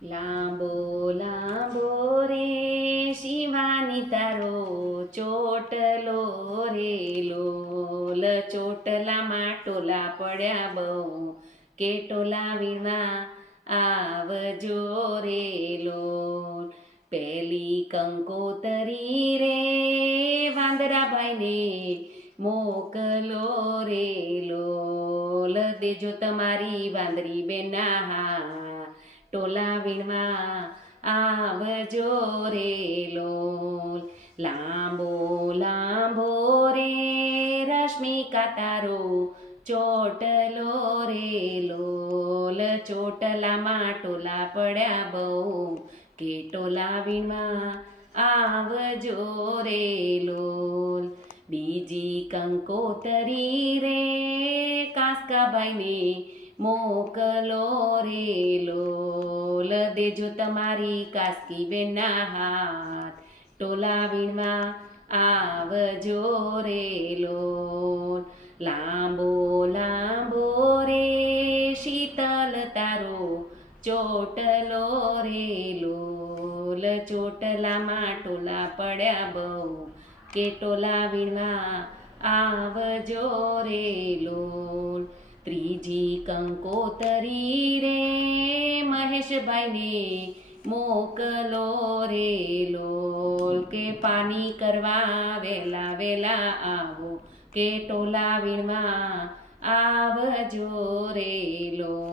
લાંબો લાંબો રે શિવાની તારો ચોટલો રે લોલ ચોટલામાં ટોલા પડ્યા બહુ કે ટોલા વીણવા આવજો રે લોલ પેલી કંકોતરી રે વાંદરાભાઈને મોકલો રે લોલ દેજો તમારી વાંદરી બેના હા ટોલા વીણવા આવજો રે લોલ લાંબો લાંબો રે રશ્મિકા તારો ચોટલો રે લોલ ચોટલામાં ટોલા પડ્યા બહુ કે ટોલા વીણવા આવજો રે લોલ બીજી કંકોતરી રે કાસકાભાઈને મોકલો રે લોલ દેજો તમારી કાસકી બેના હાથ ટોલા વીણવા આવજો રે લોલ લાંબો લાંબો રે શીતલ તારો ચોટલો રે લોલ ચોટલામાં ટોલા પડ્યા બહુ કે ટોલા વીણવા આવજો રે લોલ ત્રીજી કંકોતરી રે મહેશભાઈને મોકલો રે લોલ કે પાણી કરવા વેલા વેલા આવો કે ટોલા વીણવા આવજો રે લોલ